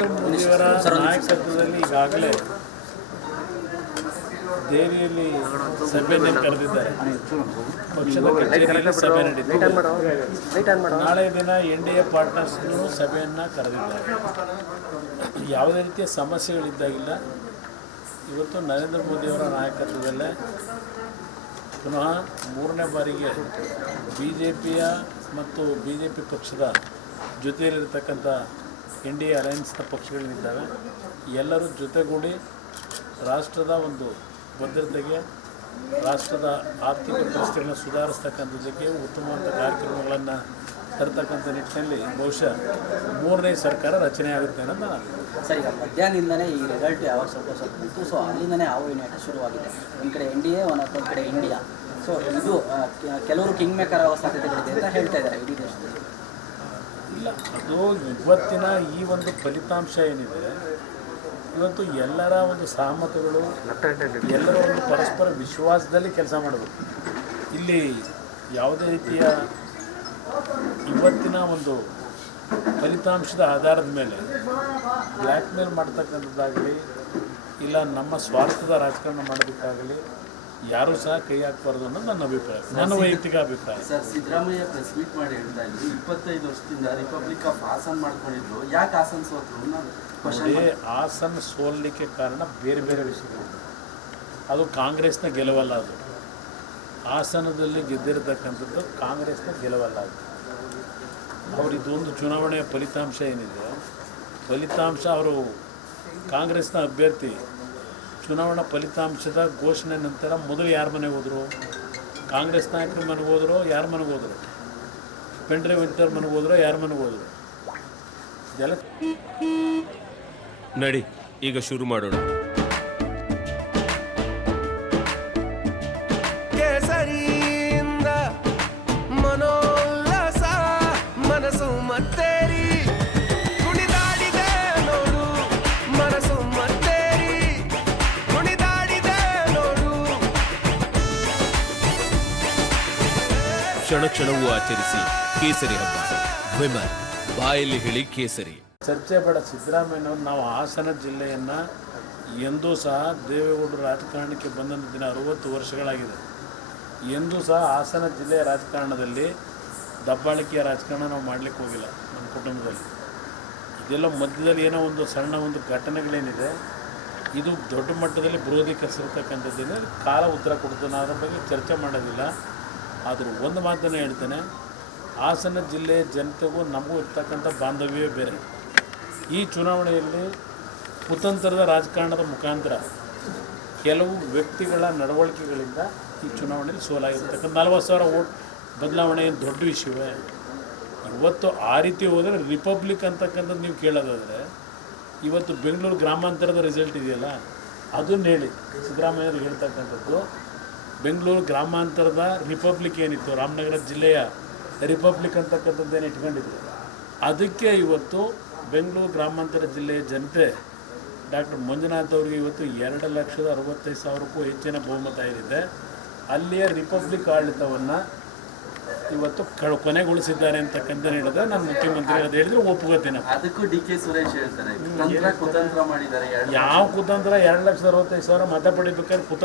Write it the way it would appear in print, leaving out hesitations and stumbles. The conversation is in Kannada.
ನರೇಂದ್ರ ಮೋದಿಯವರ ನಾಯಕತ್ವದಲ್ಲಿ ಈಗಾಗಲೇ ದೆಹಲಿಯಲ್ಲಿ ಸಭೆಯನ್ನು ಕರೆದಿದ್ದಾರೆ. ಪಕ್ಷದ ಕಚೇರಿಯಲ್ಲಿ ಸಭೆ ನಡೀತಿದೆ. ನಾಳೆ ದಿನ NDA ಪಾರ್ಟ್ನರ್ಸ್ಗಳು ಸಭೆಯನ್ನು ಕರೆದಿದ್ದಾರೆ. ಯಾವುದೇ ರೀತಿಯ ಸಮಸ್ಯೆಗಳಿದ್ದಾಗಿಲ್ಲ. ಇವತ್ತು ನರೇಂದ್ರ ಮೋದಿಯವರ ನಾಯಕತ್ವದಲ್ಲೇ ಪುನಃ ಮೂರನೇ ಬಾರಿಗೆ BJPಯ ಮತ್ತು BJP ಪಕ್ಷದ ಜೊತೆಯಲ್ಲಿರ್ತಕ್ಕಂಥ NDA ಅಲಯನ್ಸ್ನ ಪಕ್ಷಗಳಿದ್ದಾವೆ. ಎಲ್ಲರೂ ಜೊತೆಗೂಡಿ ರಾಷ್ಟ್ರದ ಒಂದು ಭದ್ರತೆಗೆ, ರಾಷ್ಟ್ರದ ಆರ್ಥಿಕ ಪರಿಸ್ಥಿತಿಗಳನ್ನು ಸುಧಾರಿಸ್ತಕ್ಕಂಥದ್ದಕ್ಕೆ ಉತ್ತಮವಾದ ಕಾರ್ಯಕ್ರಮಗಳನ್ನು ತರ್ತಕ್ಕಂಥ ನಿಟ್ಟಿನಲ್ಲಿ ಬಹುಶಃ ಮೂರನೇ ಸರ್ಕಾರ ರಚನೆ ಆಗುತ್ತೆ ಅನ್ನೋದು ನಾನು. ಸರ್, ಈಗ ಮಧ್ಯಾಹ್ನದಿಂದನೇ ಈ ರಿಸಲ್ಟ್ ಯಾವಾಗ ಸ್ವಲ್ಪ ಇತ್ತು. ಸೊ ಅಲ್ಲಿಂದನೇ ಆವಿನೇಟ ಶುರುವಾಗಿದೆ. ಒಂದು ಕಡೆ NDA, ಒಂದು ಕಡೆ ಇಂಡಿಯಾ. ಸೊ ಇದು ಕೆಲವರು ಕಿಂಗ್ ಮೇಕರ್ ಆಗೋ ಸಾಧ್ಯತೆಗಳಿದೆ ಅಂತ ಹೇಳ್ತಾ ಇದ್ದಾರೆ ಇಡೀ ದೇಶದಲ್ಲಿ. ಇಲ್ಲ, ಅದು ಇವತ್ತಿನ ಈ ಒಂದು ಫಲಿತಾಂಶ ಏನಿದೆ, ಇವತ್ತು ಎಲ್ಲರ ಒಂದು ಸಹಮತಗಳು, ಎಲ್ಲರ ಒಂದು ಪರಸ್ಪರ ವಿಶ್ವಾಸದಲ್ಲಿ ಕೆಲಸ ಮಾಡಬೇಕು. ಇಲ್ಲಿ ಯಾವುದೇ ರೀತಿಯ ಇವತ್ತಿನ ಒಂದು ಫಲಿತಾಂಶದ ಆಧಾರದ ಮೇಲೆ ಬ್ಲ್ಯಾಕ್ ಮೇಲ್ ಮಾಡ್ತಕ್ಕಂಥದ್ದಾಗಲಿ, ಇಲ್ಲ ನಮ್ಮ ಸ್ವಾರ್ಥದ ರಾಜಕಾರಣ ಮಾಡೋದಕ್ಕಾಗಲಿ ಯಾರೂ ಸಹ ಕೈ ಹಾಕಬಾರ್ದು ಅನ್ನೋದು ನನ್ನ ಅಭಿಪ್ರಾಯ, ನನ್ನ ವೈಯಕ್ತಿಕ ಅಭಿಪ್ರಾಯ. ಸರ್, ಸಿದ್ದರಾಮಯ್ಯ ಪ್ರೆಸ್ ಮೀಟ್ ಮಾಡಿ ಹೇಳ್ತಾ ಇದ್ರು 25 ವರ್ಷದಿಂದ ರಿಪಬ್ಲಿಕ್ ಆಫ್ ಹಾಸನ್ ಮಾಡ್ಕೊಂಡಿದ್ರು, ಯಾಕೆ ಹಾಸನ್ ಸೋತರು? ನೋಡಿ, ಹಾಸನ್ ಸೋಲಲಿಕ್ಕೆ ಕಾರಣ ಬೇರೆ ಬೇರೆ ವಿಷಯಗಳು. ಅದು ಕಾಂಗ್ರೆಸ್ನ ಗೆಲುವಲ್ಲ. ಅದು ಹಾಸನದಲ್ಲಿ ಗೆದ್ದಿರತಕ್ಕಂಥದ್ದು ಕಾಂಗ್ರೆಸ್ನ ಗೆಲುವಲ್ಲ. ಅದು ಅವರಿದ್ದೊಂದು ಚುನಾವಣೆಯ ಫಲಿತಾಂಶ ಏನಿದೆ, ಫಲಿತಾಂಶ ಅವರು ಕಾಂಗ್ರೆಸ್ನ ಅಭ್ಯರ್ಥಿ ಚುನಾವಣಾ ಫಲಿತಾಂಶದ ಘೋಷಣೆ ನಂತರ ಮೊದಲು ಯಾರ ಮನೆಗೆ ಹೋದರು? ಕಾಂಗ್ರೆಸ್ ನಾಯಕರ ಮನೆಗೆ ಹೋದರು? ಯಾರ ಮನೆಗೆ ಹೋದರು? ಪೆಂಡ್ರೈವ್ ಇದ್ದವ್ರ ಮನೆಗೆ ಹೋದ್ರು? ಯಾರ ಮನೆಗೆ ಹೋದರು? ಇದೆಲ್ಲ ನಡಿ, ಈಗ ಶುರು ಮಾಡೋಣ. ಕೇಸರಿಯಿಂದ ಮನೋಲ್ಲಾಸ ಮನಸ್ಸು ಮತ್ತೇರಿ ಕುಣಿದಾಡಿದೆ ನೋಡು, ಮನಸ್ಸು ಮತ್ತೇರಿ ಕುಣಿದಾಡಿದೆ ನೋಡು. ಕ್ಷಣ ಕ್ಷಣವೂ ಆಚರಿಸಿ ಕೇಸರಿ ಹಬ್ಬ. ವಿಮಲ್ ಬಾಯಲ್ಲಿ ಹೇಳಿ ಕೇಸರಿ. ಚರ್ಚೆ ಬೇಡ. ಸಿದ್ದರಾಮಯ್ಯನವರು ನಾವು ಹಾಸನ ಜಿಲ್ಲೆಯನ್ನು ಎಂದೂ ಸಹ ದೇವೇಗೌಡರು ರಾಜಕಾರಣಕ್ಕೆ ಬಂದಂಥ ದಿನ 60 ವರ್ಷಗಳಾಗಿದೆ. ಎಂದೂ ಸಹ ಹಾಸನ ಜಿಲ್ಲೆಯ ರಾಜಕಾರಣದಲ್ಲಿ ದಬ್ಬಾಳಿಕೆಯ ರಾಜಕಾರಣ ನಾವು ಮಾಡಲಿಕ್ಕೆ ಹೋಗಿಲ್ಲ ನಮ್ಮ ಕುಟುಂಬದಲ್ಲಿ. ಇದೆಲ್ಲ ಮಧ್ಯದಲ್ಲಿ ಏನೋ ಒಂದು ಸಣ್ಣ ಒಂದು ಘಟನೆಗಳೇನಿದೆ, ಇದು ದೊಡ್ಡ ಮಟ್ಟದಲ್ಲಿ ವಿರೋಧೀಕರಿಸಿರ್ತಕ್ಕಂಥದ್ದೇನೆ. ಕಾಲ ಉತ್ತರ ಕೊಡ್ತಾನೆ, ಅದರ ಬಗ್ಗೆ ಚರ್ಚೆ ಮಾಡೋದಿಲ್ಲ. ಆದರೂ ಒಂದು ಮಾತನ್ನು ಹೇಳ್ತೇನೆ, ಹಾಸನ ಜಿಲ್ಲೆಯ ಜನತೆಗೂ ನಮಗೂ ಇರ್ತಕ್ಕಂಥ ಬಾಂಧವ್ಯವೇ ಬೇರೆ. ಈ ಚುನಾವಣೆಯಲ್ಲಿ ಕುತಂತ್ರದ ರಾಜಕಾರಣದ ಮುಖಾಂತರ ಕೆಲವು ವ್ಯಕ್ತಿಗಳ ನಡವಳಿಕೆಗಳಿಂದ ಈ ಚುನಾವಣೆಯಲ್ಲಿ ಸೋಲಾಗಿರ್ತಕ್ಕಂಥ 40,000 ಓಟ್ ಬದಲಾವಣೆ ಏನು ದೊಡ್ಡ ವಿಷಯವೇ? ಇವತ್ತು ಆ ರೀತಿ ಹೋದರೆ ರಿಪಬ್ಲಿಕ್ ಅಂತಕ್ಕಂಥದ್ದು ನೀವು ಕೇಳೋದಾದರೆ, ಇವತ್ತು ಬೆಂಗಳೂರು ಗ್ರಾಮಾಂತರದ ರಿಸಲ್ಟ್ ಇದೆಯಲ್ಲ, ಅದನ್ನು ಹೇಳಿ. ಸಿದ್ದರಾಮಯ್ಯವ್ರು ಹೇಳ್ತಕ್ಕಂಥದ್ದು ಬೆಂಗಳೂರು ಗ್ರಾಮಾಂತರದ ರಿಪಬ್ಲಿಕ್ ಏನಿತ್ತು, ರಾಮನಗರ ಜಿಲ್ಲೆಯ ರಿಪಬ್ಲಿಕ್ ಅಂತಕ್ಕಂಥದ್ದೇನು ಇಟ್ಕೊಂಡಿದ್ರು, ಅದಕ್ಕೆ ಇವತ್ತು ಬೆಂಗಳೂರು ಗ್ರಾಮಾಂತರ ಜಿಲ್ಲೆಯ ಜನತೆ ಡಾಕ್ಟರ್ ಮಂಜುನಾಥ್ ಅವರಿಗೆ ಇವತ್ತು 2,65,000ಕ್ಕೂ ಹೆಚ್ಚಿನ ಬಹುಮತ ಏನಿದೆ, ಅಲ್ಲಿಯ ರಿಪಬ್ಲಿಕ್ ಆಡಳಿತವನ್ನು ಇವತ್ತು ಕೊನೆಗೊಳಿಸಿದ್ದಾರೆ ಅಂತಕ್ಕಂಥ ಹೇಳಿದ್ರೆ ನಾನು ಮುಖ್ಯಮಂತ್ರಿ ಅದು ಹೇಳಿದ್ರೆ ಒಪ್ಕೋತೀನಿ. ಅದಕ್ಕೂ DK ಸುರೇಶ್ ಹೇಳ್ತಾರೆ ಕುತಂತ್ರ ಮಾಡಿದ್ದಾರೆ. ಯಾವ ಕುತಂತ್ರ? 2,65,000 ಮತ ಪಡಿಬೇಕಾದ್ರೆ ಕುತಂತ್ರ